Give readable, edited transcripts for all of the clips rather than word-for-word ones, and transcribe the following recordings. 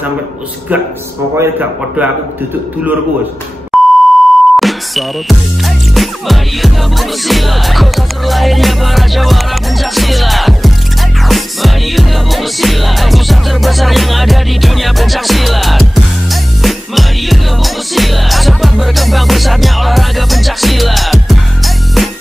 sampai gak, pokoknya gak podo aku duduk dulurku wis. Mari gabung bersilat, kota terlahirnya para jawara pencak silat. Mari gabung bersilat, pusat terbesar yang ada di dunia pencak silat. Mari gabung bersilat, cepat berkembang pesatnya olahraga pencak silat.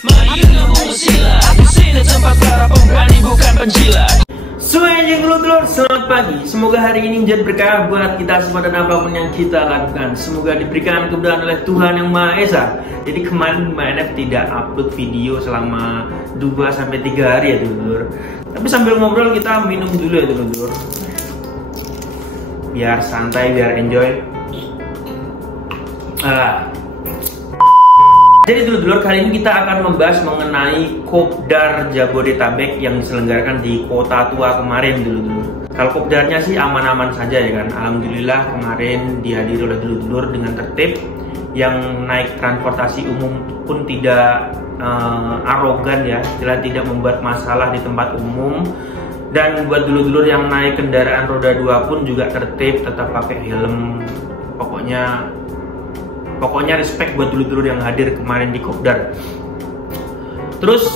Mari gabung bersilat, di sini tempat para pemberani bukan penjilat. Semuanya dulur, selamat pagi. Semoga hari ini menjadi berkah buat kita semua dan apapun yang kita lakukan. Semoga diberikan kemudahan oleh Tuhan Yang Maha Esa. Jadi kemarin MNF tidak upload video selama 2-3 hari ya dulur. Tapi sambil ngobrol kita minum dulu ya dulur. Biar santai, biar enjoy. Jadi dulur-dulur, kali ini kita akan membahas mengenai Kopdar Jabodetabek yang diselenggarakan di Kota Tua kemarin dulur-dulur. Kalau Kopdarnya sih aman-aman saja ya kan. Alhamdulillah kemarin dihadiri oleh dulur-dulur dengan tertib. Yang naik transportasi umum pun tidak arogan ya, tidak membuat masalah di tempat umum. Dan buat dulur-dulur yang naik kendaraan roda 2 pun juga tertib, tetap pakai helm. Pokoknya respect buat dulur-dulur yang hadir kemarin di Kopdar. Terus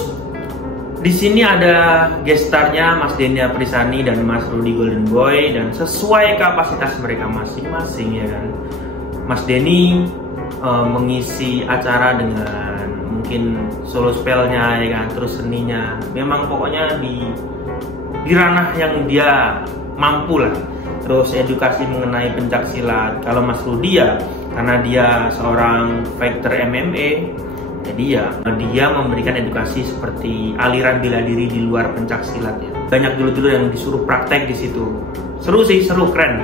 di sini ada gestarnya Mas Denny Aprisani dan Mas Rudy Golden Boy, dan sesuai kapasitas mereka masing-masing ya kan. Mas Denny mengisi acara dengan mungkin solo spellnya ya kan, terus seninya. Memang pokoknya di ranah yang dia mampu lah. Terus edukasi mengenai pencak silat. Kalau Mas Rudy ya, karena dia seorang fighter MMA, jadi ya dia memberikan edukasi seperti aliran bela diri di luar pencak silat ya. Banyak dulu yang disuruh praktek di situ. Seru sih, seru, keren.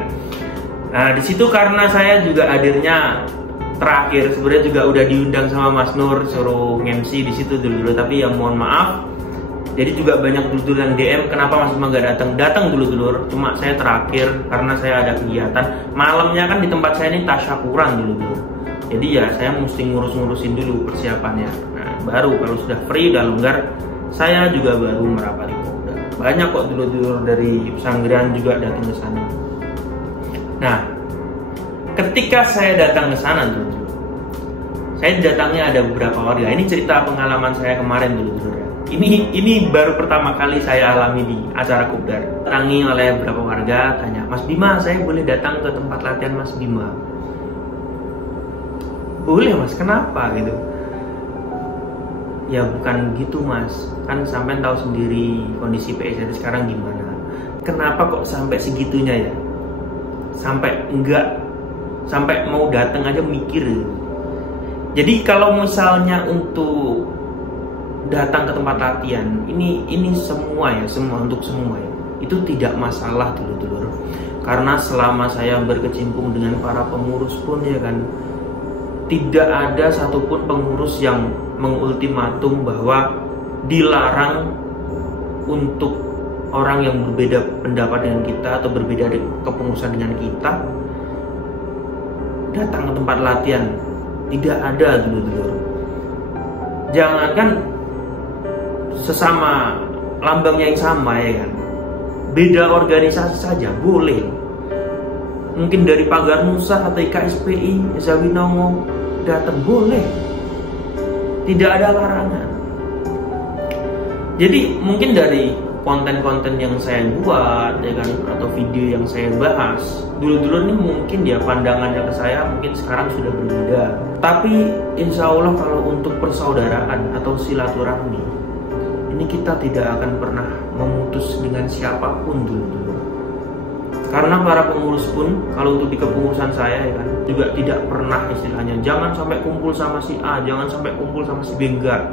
Nah di situ karena saya juga hadirnya terakhir, sebenarnya juga udah diundang sama Mas Nur suruh MC di situ dulu, tapi yang mohon maaf. Jadi juga banyak dulur yang DM, kenapa Mas Bima gak datang dulur. Cuma saya terakhir karena saya ada kegiatan. Malamnya kan di tempat saya ini tasyakuran dulur. Jadi ya saya mesti ngurusin dulu persiapannya. Nah baru kalau sudah free, udah longgar, saya juga baru merapali Kopdar. Banyak kok dulur dari pesanggeran juga datang ke sana. Nah ketika saya datang ke sana dulur, saya datangnya ada beberapa warga. Ini cerita pengalaman saya kemarin dulur ya. Ini baru pertama kali saya alami di acara Kopdar. Tangi oleh beberapa warga, tanya, Mas Bima, saya boleh datang ke tempat latihan Mas Bima? Boleh Mas, kenapa gitu? Ya bukan gitu Mas, kan sampai tahu sendiri kondisi PSSI sekarang gimana. Kenapa kok sampai segitunya ya? Sampai mau datang aja mikir. Jadi kalau misalnya untuk datang ke tempat latihan, ini semua untuk semua ya, itu tidak masalah dulur. Karena selama saya berkecimpung dengan para pengurus pun ya kan, tidak ada satupun pengurus yang mengultimatum bahwa dilarang untuk orang yang berbeda pendapat dengan kita atau berbeda kepengurusan dengan kita datang ke tempat latihan. Tidak ada dulur. Jangankan sesama lambangnya yang sama ya kan, beda organisasi saja boleh. Mungkin dari Pagar Nusa atau IKSPI, Zawinongo datang boleh, tidak ada larangan. Jadi mungkin dari konten-konten yang saya buat ya kan, atau video yang saya bahas dulu ini mungkin ya pandangannya ke saya mungkin sekarang sudah berbeda. Tapi insya Allah kalau untuk persaudaraan atau silaturahmi, ini kita tidak akan pernah memutus dengan siapapun dulu. Karena para pengurus pun, kalau untuk di kepengurusan saya ya kan, juga tidak pernah istilahnya jangan sampai kumpul sama si A, jangan sampai kumpul sama si B, enggak.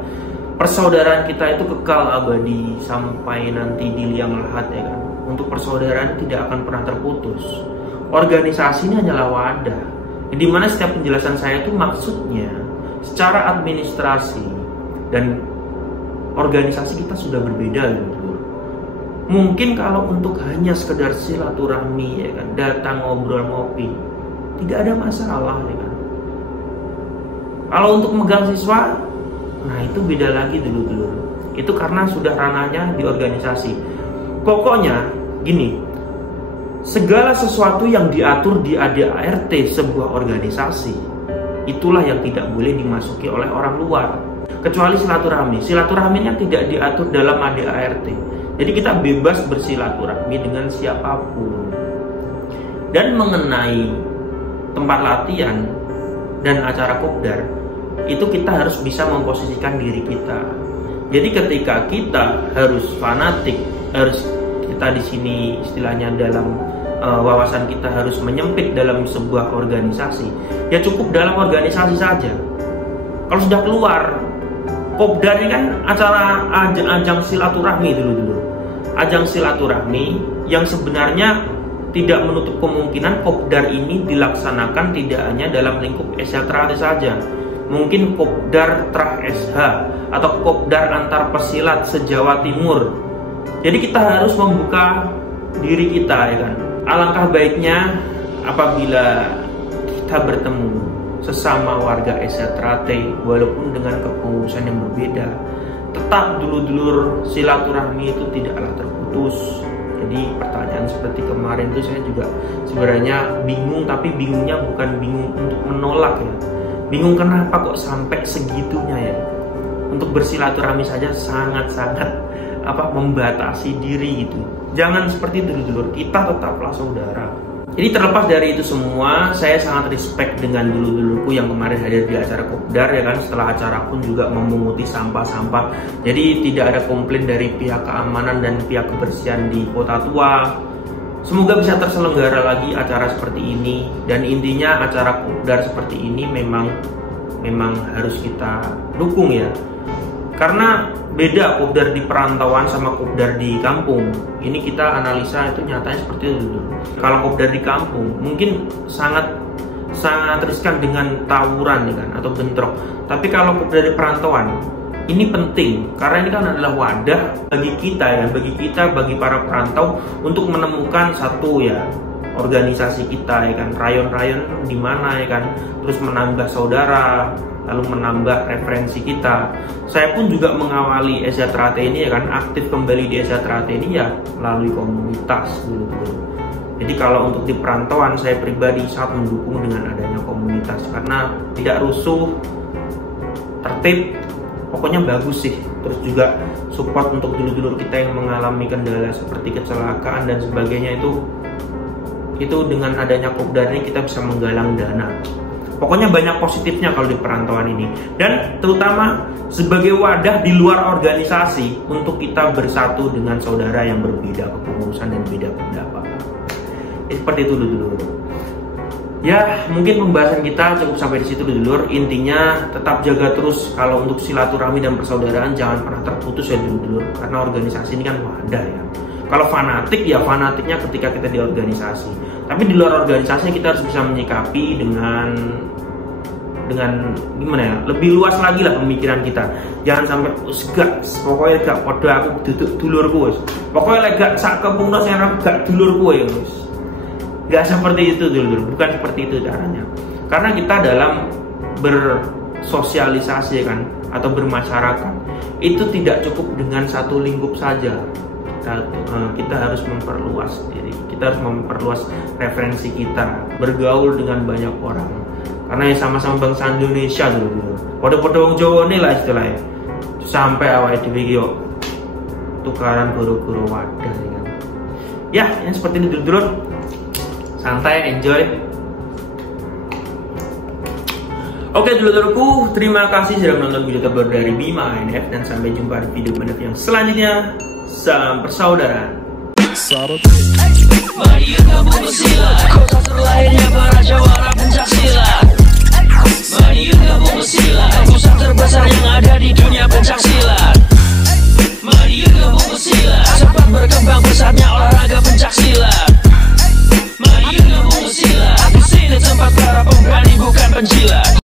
Persaudaraan kita itu kekal abadi sampai nanti di liang lahat ya kan. Untuk persaudaraan tidak akan pernah terputus. Organisasi ini hanyalah wadah, di mana setiap penjelasan saya itu maksudnya secara administrasi dan organisasi kita sudah berbeda gitu. Mungkin kalau untuk hanya sekedar silaturahmi ya kan, datang ngobrol ngopi, tidak ada masalah ya kan. Kalau untuk megang siswa, nah itu beda lagi dulu. Itu karena sudah ranahnya di organisasi. Pokoknya gini, segala sesuatu yang diatur di ADART sebuah organisasi, itulah yang tidak boleh dimasuki oleh orang luar. Kecuali silaturahmi. Silaturahminya tidak diatur dalam ADART. Jadi kita bebas bersilaturahmi dengan siapapun. Dan mengenai tempat latihan dan acara kopdar, itu kita harus bisa memposisikan diri kita. Jadi ketika kita harus fanatik, harus kita di sini istilahnya dalam wawasan kita harus menyempit dalam sebuah organisasi, ya cukup dalam organisasi saja. Kalau sudah keluar, kopdar ini kan acara ajang silaturahmi dulu. Ajang silaturahmi yang sebenarnya tidak menutup kemungkinan kopdar ini dilaksanakan tidak hanya dalam lingkup SLTRATE saja. Mungkin kopdar Trah SH atau kopdar antar pesilat se-Jawa Timur. Jadi kita harus membuka diri kita, ya kan. Alangkah baiknya apabila kita bertemu sesama warga SLTRATE walaupun dengan kepengurusan yang berbeda, tetap dulur-dulur silaturahmi itu tidaklah terputus. Jadi pertanyaan seperti kemarin itu saya juga sebenarnya bingung, tapi bingungnya bukan bingung untuk menolak ya. Bingung kenapa kok sampai segitunya ya. Untuk bersilaturahmi saja sangat-sangat membatasi diri gitu. Jangan seperti dulur-dulur, kita tetaplah saudara. Jadi terlepas dari itu semua, saya sangat respect dengan dulur-dulurku yang kemarin hadir di acara kopdar, ya kan. Setelah acara pun juga memunguti sampah-sampah. Jadi tidak ada komplain dari pihak keamanan dan pihak kebersihan di Kota Tua. Semoga bisa terselenggara lagi acara seperti ini. Dan intinya acara kopdar seperti ini memang harus kita dukung ya. Karena beda kopdar di perantauan sama kopdar di kampung. Ini kita analisa itu nyatanya seperti itu dulu. Kalau kopdar di kampung mungkin sangat riskan dengan tawuran ya kan, atau bentrok. Tapi kalau kopdar di perantauan ini penting karena ini kan adalah wadah bagi kita ya, bagi para perantau untuk menemukan satu ya organisasi kita ya kan, rayon-rayon di mana ya kan, terus menambah saudara, lalu menambah referensi kita. Saya pun juga mengawali SLTRATE ini ya kan, aktif kembali di SLTRATE ini ya melalui komunitas gitu. Jadi kalau untuk di perantauan saya pribadi sangat mendukung dengan adanya komunitas karena tidak rusuh, tertib, pokoknya bagus sih. Terus juga support untuk dulur-dulur kita yang mengalami kendala seperti kecelakaan dan sebagainya, itu dengan adanya kopdar ini kita bisa menggalang dana. Pokoknya banyak positifnya kalau di perantauan ini. Dan terutama sebagai wadah di luar organisasi untuk kita bersatu dengan saudara yang berbeda kepengurusan dan beda pendapat. Seperti itu dulu. Ya, mungkin pembahasan kita cukup sampai di situ dulu. Intinya tetap jaga terus kalau untuk silaturahmi dan persaudaraan jangan pernah terputus ya dulu. Karena organisasi ini kan wadah ya. Kalau fanatik ya fanatiknya ketika kita di organisasi. Tapi di luar organisasi kita harus bisa menyikapi dengan gimana ya, lebih luas lagi lah pemikiran kita. Jangan sampai pokoknya gak podo aku duduk dulurku wis. Pokoknya gak sak kepungno sing gak dulurku ya wis. Gak seperti itu dulur, bukan seperti itu caranya. Karena kita dalam bersosialisasi kan atau bermasyarakat itu tidak cukup dengan satu lingkup saja. Kita harus memperluas diri, kita harus memperluas referensi kita, bergaul dengan banyak orang. Karena ya sama-sama bangsa Indonesia dulu. Podo-podo wong Jawa ini lah istilahnya. Sampai awal dhewe yo tukaran guru-guru wadah ya kan. Ya, ini seperti ini dulu. Santai, enjoy. Oke dulur-dulurku, terima kasih sudah menonton video terbaru dari Bima NF dan sampai jumpa di video NF yang selanjutnya. Salam persaudaraan. Mari kita bersilat, kota terlahirnya para Jawa.